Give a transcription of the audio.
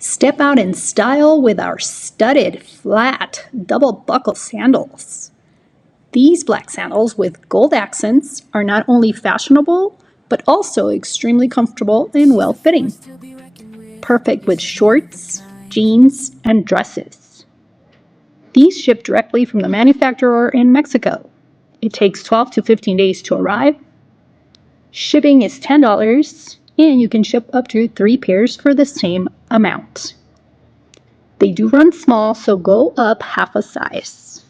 Step out in style with our studded, flat, double buckle sandals. These black sandals with gold accents are not only fashionable, but also extremely comfortable and well-fitting. Perfect with shorts, jeans, and dresses. These ship directly from the manufacturer in Mexico. It takes 12 to 15 days to arrive. Shipping is $10, and you can ship up to 3 pairs for the same amount. They do run small, so go up half a size.